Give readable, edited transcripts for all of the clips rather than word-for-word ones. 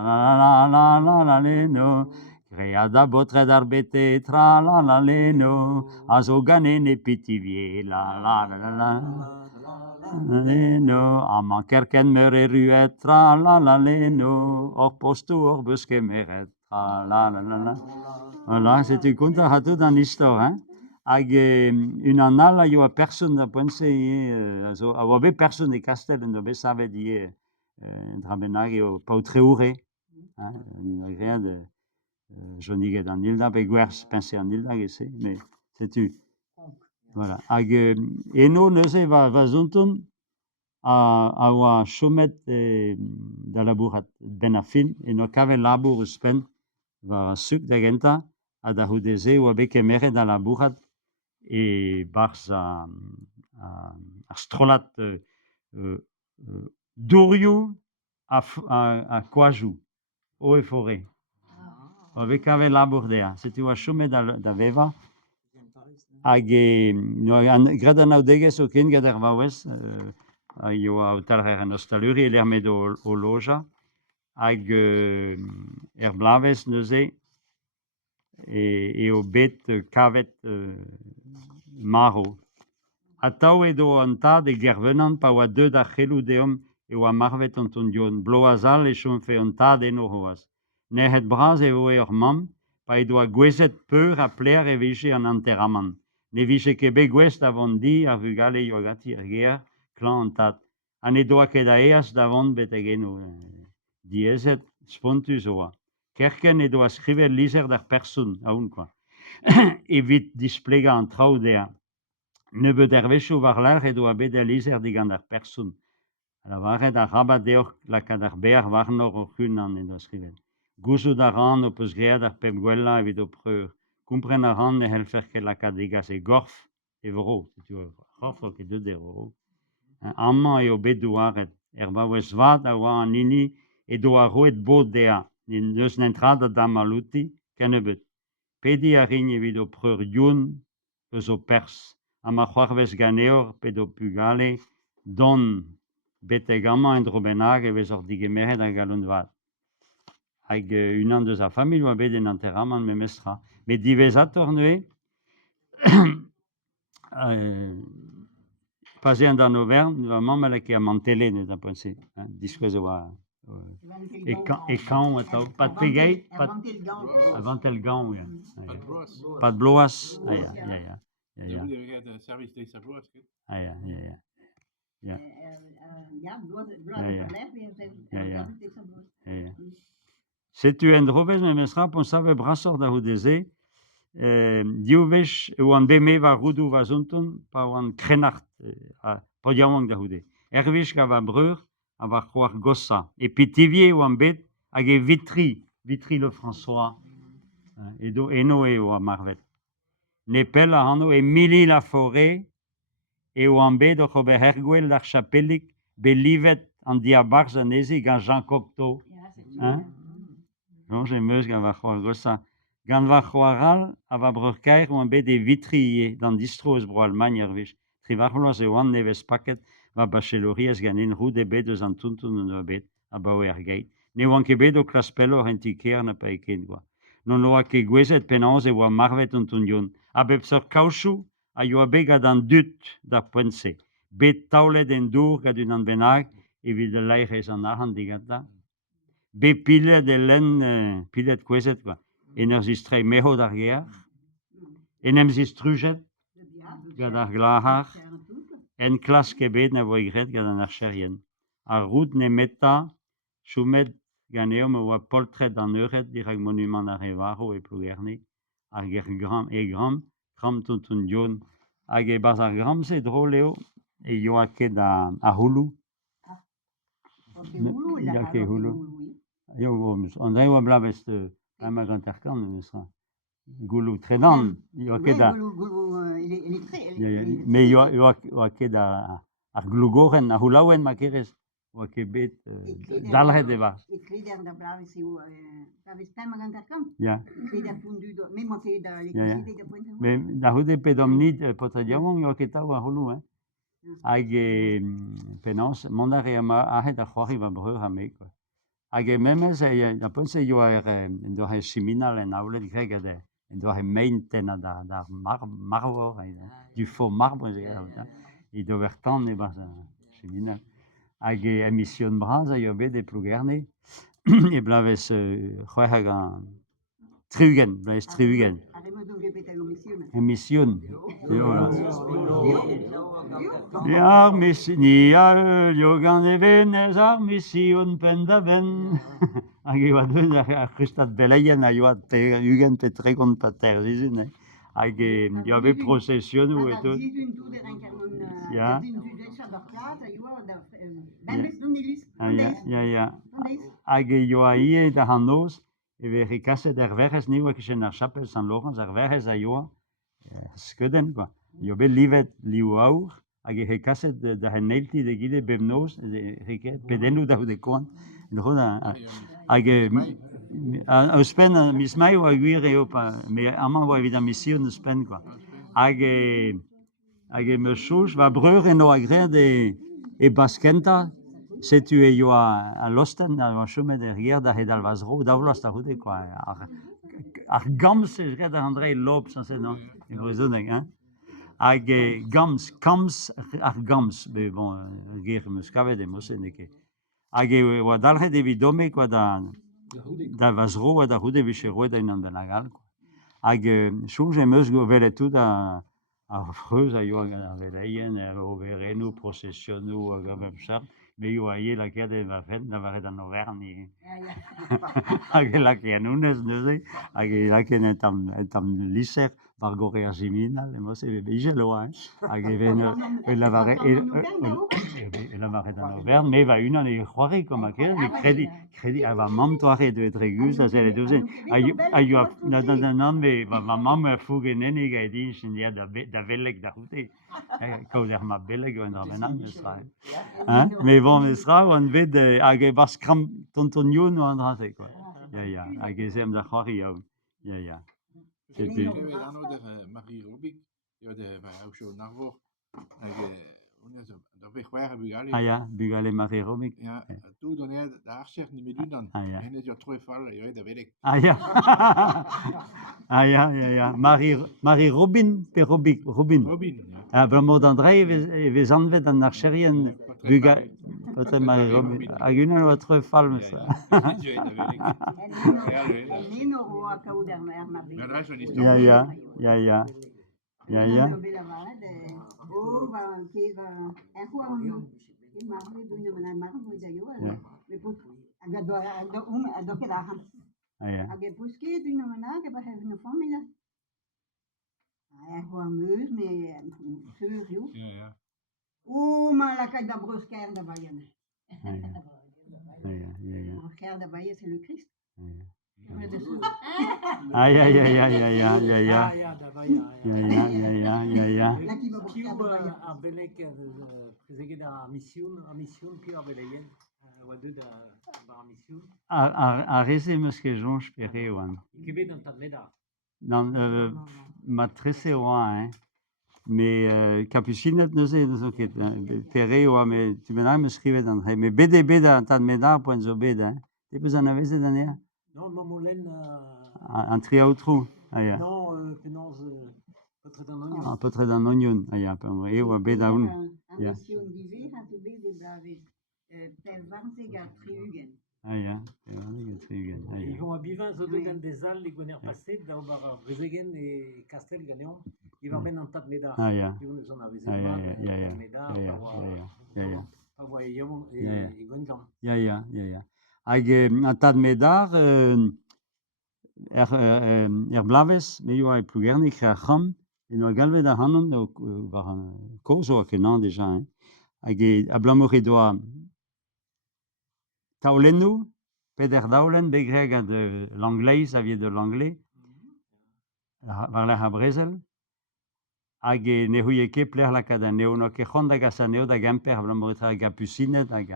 la la la la leno. Creada botre d'arbete tra la la leno. Azoganene pitivie la la la la leno. Ama kerken mere ruet tra la la leno. Or postu or buske meret tra la la la la. Voilà, c'est un conte à tout dans l'histoire, hein. Hag une annale, il y a personne à penser, also, a obe personne de castel, no be savet die, drabenag eo pautreure, hein, une agréa de, joniget an ilda, be gwers penser an ilda, gese, mais c'est tu. Voilà. Hag eno neuze va zonton a oa chomet da labourat ben a fin, eno kave labour eus pen, va suk da genta, a da houdeze oa be kemeret da labourat, e barz ar strolat dourioù a koajoù o e forêt. O vez kavet labour dea. Setu a chomet da veva hag graet an aodegez o ken gant ar vaouez eo a o talc'her an ostaluri e lermet o loja hag er blavez neuze eo bet kavet marv. Atav edo an tad e gervenant pa oa deud ar c'helloù deomp e oa marvet an ton dion. Blo a zal e chomfe an tad eno c'hoaz. Nec'het bras e vo ur mamm pa e doa gwezet peur a pler e vije an enterrament. Ne vije ket bet gwez davant di ar vugale eo gati ar gêr klañv an tad. An e doa ket a eas davant betek eno. Diezet spontus oa. Kerken e doa skrivet lizer d'ar person, aoun quoi. Evit displega an traoù dea. Ne beut ervechoù war l'ar e doa bet a lizer digant ar person. A varet a rabat deoc'h lakaat ar bec'h warnoc'h o c'hunnan e doa skrivet. Gouzout a ran o peus graet ar pep gwellañ evit o preur. Kompren a ran ne c'hellfer ket lakaat degas e gorf e vro. Gorf o ket deuder o vro. Amañ eo bet douaret. Er vaouez vat a oa an hini e doa roet bod dea. Neus nentra da damalouti ken ebet. Pedi a rin evit o preur youn eus o pers. Ama c'hoarvez ganeoc'h pe do pugale don betek amañ en dro bennak e vez ur digemeret a galon vat. Hag unan deus ar familh oa bet en enterrament memestra. Met divezator neuze pazeañ d'an Auvergne, va mamm a lake a mantele ne da poent-se. Diskouez oa e kañ atav. Pad pegeit, a vantel gañ, ya. Pad bloaz, ya. Ya. Ya. Setu en drovez memestra pon savet brasoc'h da houdeze, diovech eo an beme va roudou va zonton pa oan krenart pa diaouank da houde. Ervich ga va breur a va c'hoar gossa. E pitivie oan bet hag e Vitry le François. Edo eno eo a marvet. Ne pel a anno e Mili la Forêt eo an bet oc'h ober ergwel d'ar chapellik be livet an diabarz an ezi gant Jean Cocteau. Gonj meus gant va c'hoar gossa. Gant va c'hoar all a va breur kaer oan bet e Vitry d'an distro eus bro Almagne ervich. Tri varvloaz eo an nevez paket va bacheloriezh gant enrout e bet eus an tonton an oa bet a bao er geit. Ne oan ket bet o klaspelloc'h en ti-kêr na pa e ken, quoi. Non oa ket gwezet penaos e oa marvet an ton dion. A bep seurt kaoutchouc a yo a bet gant an dud d'ar poent-se. Bet taolet en dour gant unan bennak evit ul laerez an arc'hant diganta. Bet pilet e lenn, pilet kouezet, quoi. En ur zistreiñ mezho d'ar gêr. En em zistrujet gant ar glahar. En klask ebet na vo e gret gant an archerien. Ar rout ne metta chomet ganeomp oa poltret an eured dirak monument ar Revaro e Plougerné. Hag gram tonton dion. Hag e barzh ar gram-se dro leo e yoa ket a c'houlloù. Ya ket c'houlloù. An da oa blavez ma gant ar kan memestra. Gouloù tredan. Yoa ket a... Me yoa ket ar glougoren, a c'houlaouen ma kerez. Oa ket bet dalc'het e var. E kleder da blavez eo blavez pemp gant ar kan? Ya. Kleder fondu do... Me moa ket da lektricite da poent Me da houde pet om nid potra diamant yoa ket taou a c'houlloù, hag penaos, mont a re ahet a c'hoari va breur a me, quoi. hag memmes da pense jo do ha seminal en aulet gregade en do ha mainten da marbre du faux marbre et do vertan e bas seminal hag emission bras jo bet de plugerne e blaves c'hoeg an triugen blaves triugen Haremos un repeta comisión. emission ja jogan even ar mission pendaven hag eo deus ar christat beleien a joat ugen petrekon pater zizun hag jo bet processionou et tout. Ja. Ja. Hag jo a ie da han noz e vere kaset verres ni oa ken ar chapel Saint Laurence ar verres a joa skeudenn quoi. Jo bet livet liou aour hag e kaset da hen neilti de gide bep noz pedennoù da de koan hag eus pen mis mai oa gwir eo pa me amañ oa evit an mission eus pen quoi. Hag me chouch va breur eno a gred e baskenta setu e jo a losten a chomet er ger da hedal vazro da vloaz da houde quoi ar gams e gred ar André Lob san se non e brezoneg hag gams ar gams be bon ger meus kavet e mos ket hag oa dalc'het evit dome quoi da vazro da houde vich e roet an ben agal hag chouch em eus go velet tout ar freuz a jo a veleien o verennoù processionou hag a bep chart me jo a ie lakaet va fet da varet an Auvergne hag lakaet nounez neuze hag lakaet et am liser war gore ar seminal emos e bejel oa hag even la varet an Auvergne me va unan e c'hoari kom a ket me kredi a va mam toare de tregus a zele douzen a jo nan me va mam a fougenenig a din ya da velleg da houte kaout er ma belleg o en ar benam eus ra me bon eus ra oan vet hag e bas kram tontonioun o an drase quoi ya hag e zem da c'hoari yaoun ya anno Marie Rubik auch schon Narvor da vech war bugale ja bugale Marie Rubik ja tu donner da archer ni medunan en jo troe fall jo da velek ja Marie Robin pe Rubik Robin blammo d'André vez anvet an archerien bugale peut-être Marie Robin hag unan oa troe fall me ça ja Hag e pousket un amana ke ba hev no familha. Ho meus me sur jo. O ma la kait da brosker da baien. Brosker da baien c'est le Christ. Ja. Piv ar belek prezeget ar mission piv ar beleien oa deud ar mission. A reze meus ket jonj pere oan. Ikebet an tad medar. Non, ma trese oa, me kapusinet neuze zo ket pere oa, me tu benar me skrivet an re, me bede an tad medar poen zo bet, te peus an avezet an ea? Non, molen... An triaoutrou, Non, penaz potret an onion. Potret an onion, e oa bet aoun. An mission diver ha zo bet e blavet pel varzeg ar triugen. Triugen. Igon a bivin zo deud an dezal e gwener paset da ober ar brezegen e kastel ganeomp ivar men an tad medar. Igon eus an avezet an medar pa oa e yomon e gwendam. Ya. Hag an tad medar blaves me oa e plugerne kre ar c'ham en oa galvet ar hanon war an koz oa kenan deja hag a blamour e doa taolennoù peder daolen begreg a de l'angleiz a vie de l'anglais war l'er a brezel hag ne c'houie ket plec'h lakaat anezho no ket c'hant da gas anezho da gemper a blamour etre hag a pusinet hag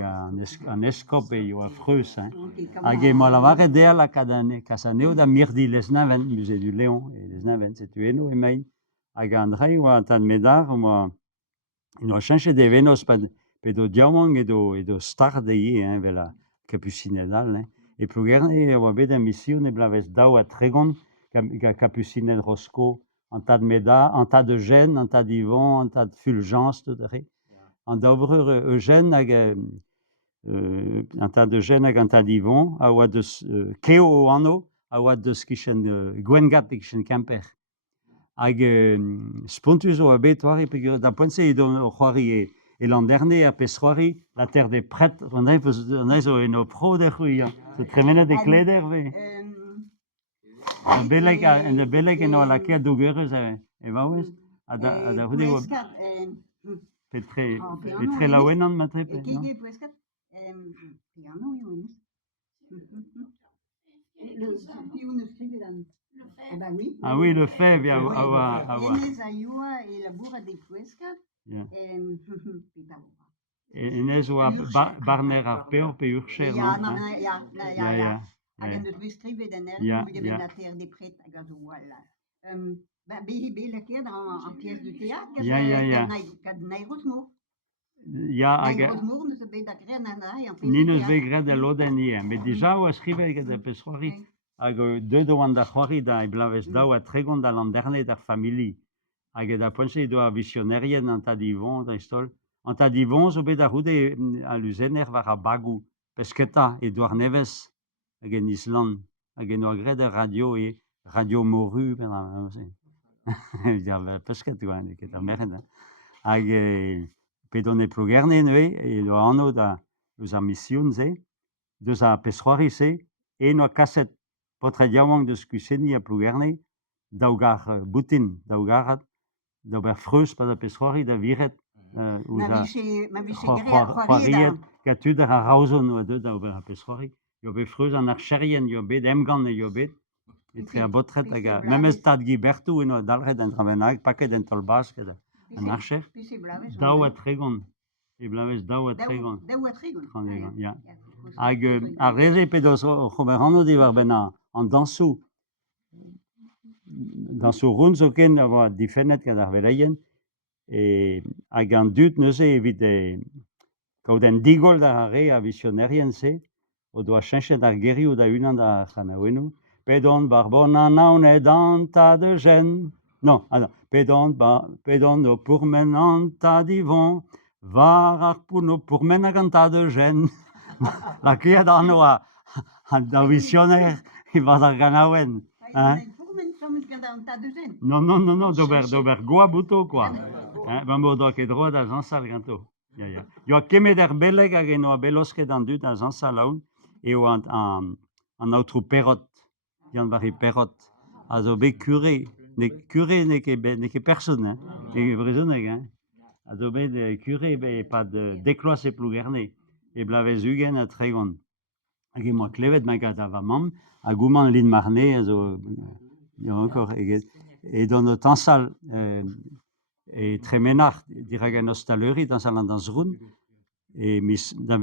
an eskop e jo a freus hag e moa lavaret dea lakaat kas anezho da mirdi lesnaven musée du Léon e lesnaven setu eno emaint hag an dreiñ oa an tad medar oa cheñchet e venos pedo diamant edo star dei, vela capucinedal, e plugerne oa bet a mission e blaves dao a tregon capucinel Roscoe, an tad meda, an tad Eugène, an tad Yvon, an tad Fulgence, tout à fait. An daovreur Eugène hag an tad Eugène hag an tad Yvon, a oa deus keo o anno, a oa deus kichen gwengat e kichen Kemper. Hag spontus oa bet oari, da poense edo c'hoari e landerne a pes c'hoari, la terre des prêtres, an eus o eno pro d'erc'hui, se tremenet e kleder ve. En de beleg eno la ket dougereus e vaouez, a da houde oa petre laouenan ma trepe, non? Kege preskat, piano iones. Le skrivet an. Ah bah oui. Ah oui, le fève, a oa. Enez a yoa e laboura de preskat. Enez oa barner ar peor pe urcher, non? Ja. Hag an eus skrivet an er, moide ben la terre des prêtres hag a zo wala. Behi leket an pièce de théâtre, kad nairot mo. Ja, hag... Nairot mo, neus bet a gred an ai an pièce de théâtre. Ni neus bet gred a loden nie, met dija oa skrivet gant a pes c'hoari. Hag deud oan da c'hoari da e blaves dao a tregon da landerne d'ar famili. Hag da poense edo a visionerien an tad Yvon da istol. An tad Yvon zo bet a roude a luzener war a bagou. Pesketa edo ar nevez hag en Island. Hag eno a gred a radio e radio moru. Pesket gwan, ket a meret. Hag pedon e plugerne nue, edo anno da eus a mission ze, deus a pes c'hoari se, eno a kaset potre diamant deus kuseni a plugerne, daogar boutin, daogarat, daober freus pa da pes c'hoari da viret, Ma viche gre a c'hoariet gatud ar raozon oa deud daober a pes c'hoari. Jo bet freus an ar cherien, jo bet emgant e jo bet, etre a botret hag a... Memez tad Gibertou eno a dalret en travenag, paket en tolbas ket an archer. Dao a tregon. E blaves dao a tregon. Dao a tregon. Ja. Hag a reze pedoz o c'hober anno di war ben an dansou. Dansou roun zo ken a oa difennet gant ar veleien. Hag an dud neuze evit kaout en digol da re a visionerien se, o doa chenchet ar gerioù da unan da c'hanaouenou. Pedon barbon an aonet an tad Eugène. Non, pedon o pourmen an tad Yvon, var ar poun o pourmen hag an tad Eugène. La kliad anno a da visioner e var ar ganaouen. Non, d'ober goa bouto, quoi. Ben bo doa ket droa da zansal ganto. Jo a kemet er beleg hag eno a belosket an dud a zansal aoun, eo an aotrou perrot, gant vari perrot. A zo bet kure, ne ket person, ne ket brezhoneg. A zo bet kure pad dekloaz e plugerne, e blavez ugen a tregon. Hag e moa klevet ma gant a va mam, a gouman lin marne, a zo... E don o tansal e tremenart dirag an ostaleuri tansal an dansroun, e da